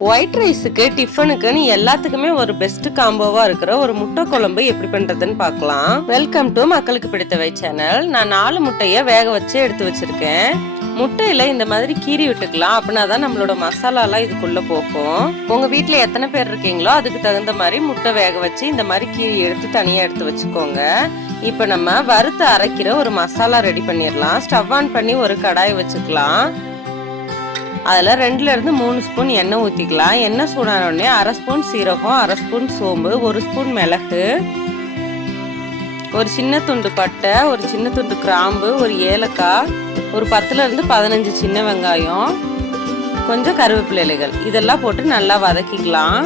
White ரைஸுக்கு டிஃபனுக்குன்னு எல்லாத்துக்குமே ஒரு பெஸ்ட் காம்போவா இருக்கிற ஒரு முட்டை குழம்பு எப்படி பண்றதுன்னு பார்க்கலாம். வெல்கம் டு மக்களுக்கு பிடித்தவை சேனல். நான் 4 முட்டையை வேக வச்சு எடுத்து வச்சிருக்கேன். முட்டையில இந்த மாதிரி கீறி விட்டுக்கலாம், அப்படின்னாதான் நம்மளோட மசாலாலாம் இதுக்குள்ள போகும். உங்க வீட்டுல எத்தனை பேர் இருக்கீங்களோ அதுக்கு தகுந்த மாதிரி முட்டை வேக வச்சு இந்த மாதிரி கீறி எடுத்து தனியா எடுத்து வச்சுக்கோங்க. இப்ப நம்ம வறுத்து அரைக்கிற ஒரு மசாலா ரெடி பண்ணிடலாம். ஸ்டவ் ஆன் பண்ணி ஒரு கடாய் வச்சுக்கலாம். அதுல 2ல இருந்து 3 ஸ்பூன் எண்ணெய் ஊத்திக்கலாம். எண்ணெய் சூடான உடனே 1/2 ஸ்பூன் சீரகம், 1/2 ஸ்பூன் சோம்பு, 1 ஸ்பூன் மிளகு, ஒரு சின்ன துண்டு பட்டை, ஒரு சின்ன துண்டு கிராம்பு, ஒரு ஏலக்காய், ஒரு 10ல இருந்து 15 சின்ன வெங்காயம், கொஞ்சம் கருவேப்பிலை இலைகள் இதெல்லாம் போட்டு நல்லா வதக்கிக்கலாம்.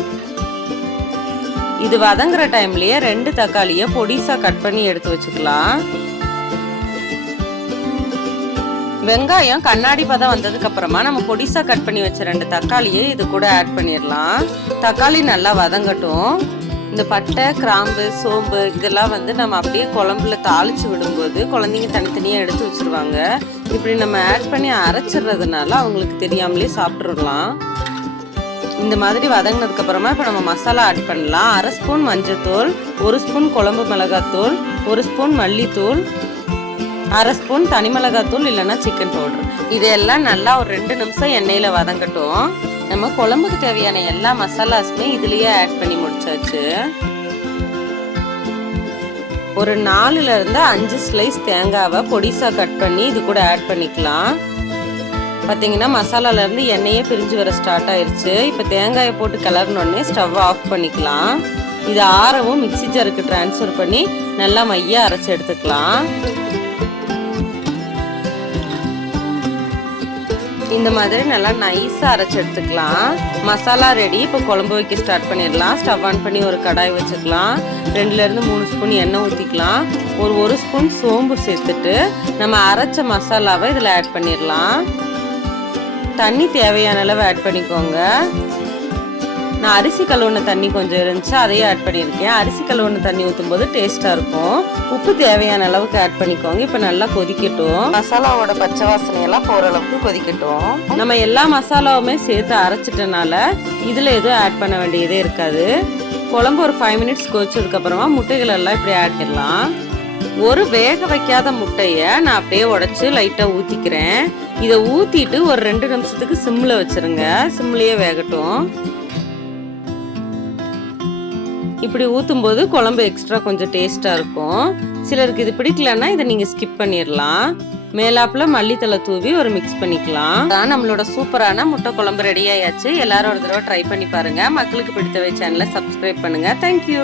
இது வதங்குற டைம்லயே 2 தக்காளியை பொடிசா கட் பண்ணி எடுத்து வச்சுக்கலாம். வெங்காயம் கண்ணாடி பதம் வந்ததுக்கு அப்புறமா நம்ம பொடிசா கட் பண்ணி வச்ச 2 தக்காளியை இது கூட ஆட் பண்ணிடலாம். தக்காளி நல்லா வதங்கட்டும். இந்த பட்டை, கிராம்பு, சோம்பு இதெல்லாம் நம்ம அப்படியே குழம்புல தாளிச்சு விடும்போது குழந்தைங்க தனித்தனியா எடுத்து வச்சிருவாங்க. இப்படி நம்ம ஆட் பண்ணி அரைச்சிடுறதுனால அவங்களுக்கு தெரியாமலே சாப்பிட்டுடலாம். இந்த மாதிரி வதங்கினதுக்கு அப்புறமா இப்ப நம்ம மசாலா ஆட் பண்ணலாம். 1/2 ஸ்பூன் மஞ்சத்தூள், 1 ஸ்பூன் குழம்பு மிளகாத்தூள், 1 ஸ்பூன் மல்லித்தூள், 1/2 ஸ்பூன் தனி மிளகாத்தூள் இல்லைன்னா சிக்கன் பவுடர். இதெல்லாம் நல்லா ஒரு 2 நிமிஷம் எண்ணெயில வதங்கட்டும். நம்ம குழம்புக்கு தேவையான எல்லா மசாலாஸுமே இதுலயே ஆட் பண்ணி முடிச்சாச்சு. ஒரு 4ல இருந்து 5 ஸ்லைஸ் தேங்காவை பொடிசா கட் பண்ணி இது கூட ஆட் பண்ணிக்கலாம். பாத்தீங்கன்னா மசாலால இருந்து எண்ணெயே பிரிஞ்சு வர ஸ்டார்ட் ஆயிருச்சு. இப்ப தேங்காயை போட்டு கிளறினோடனே ஸ்டவ் ஆஃப் பண்ணிக்கலாம். இது ஆறவும் மிக்ஸி ஜாருக்கு டிரான்ஸ்ஃபர் பண்ணி நல்லா மையா அரைச்சு எடுத்துக்கலாம். இந்த மாதிரி நல்லா நைஸா அரைச்சு எடுத்துக்கலாம். மசாலா ரெடி. இப்போ குழம்பு வைக்க ஸ்டார்ட் பண்ணிடலாம். ஸ்டவ் ஆன் பண்ணி ஒரு கடாய் வச்சுக்கலாம். 2ல இருந்து 3 ஸ்பூன் எண்ணெய் ஊற்றிக்கலாம். ஒரு ஸ்பூன் சோம்பு சேர்த்துட்டு நம்ம அரைச்ச மசாலாவை இதில் ஆட் பண்ணிடலாம். தண்ணி தேவையான அளவு ஆட் பண்ணிக்கோங்க. நான் அரிசி கழுவுன தண்ணி கொஞ்சம் இருந்துச்சு, அதையும் ஆட் பண்ணியிருக்கேன். அரிசி கழுவுன தண்ணி ஊற்றும் போது டேஸ்ட்டாக இருக்கும். உப்பு தேவையான அளவுக்கு ஆட் பண்ணிக்கோங்க. இப்போ நல்லா கொதிக்கட்டும். மசாலாவோட பச்சை வாசனையெல்லாம் போகிற அளவுக்கு கொதிக்கட்டும். நம்ம எல்லா மசாலாவுமே சேர்த்து அரைச்சிட்டனால இதில் எதுவும் ஆட் பண்ண வேண்டியதே இருக்காது. குழம்பு ஒரு 5 மினிட்ஸ் கொதிச்சதுக்கப்புறமா முட்டைகள் எல்லாம் இப்படி ஆட் பண்ணிடலாம். ஒரு வேக வைக்காத முட்டையை நான் அப்படியே உடைச்சு லைட்டாக ஊற்றிக்கிறேன். இதை ஊற்றிட்டு ஒரு 2 நிமிஷத்துக்கு சிம்மில் வச்சுருங்க. சிம்லேயே வேகட்டும். இப்படி ஊற்றும் போது குழம்பு எக்ஸ்ட்ரா கொஞ்சம் டேஸ்ட்டாக இருக்கும். சிலருக்கு இது பிடிக்கலன்னா இதை நீங்கள் ஸ்கிப் பண்ணிடலாம். மேலாப்புல மல்லித்தலை தூவி ஒரு மிக்ஸ் பண்ணிக்கலாம். அதான் நம்மளோட சூப்பரான முட்டை குழம்பு ரெடி ஆயாச்சு. எல்லாரும் ஒரு தடவை ட்ரை பண்ணி பாருங்க. மக்களுக்கு பிடித்தவை சேனலை சப்ஸ்கிரைப் பண்ணுங்க. தேங்க்யூ.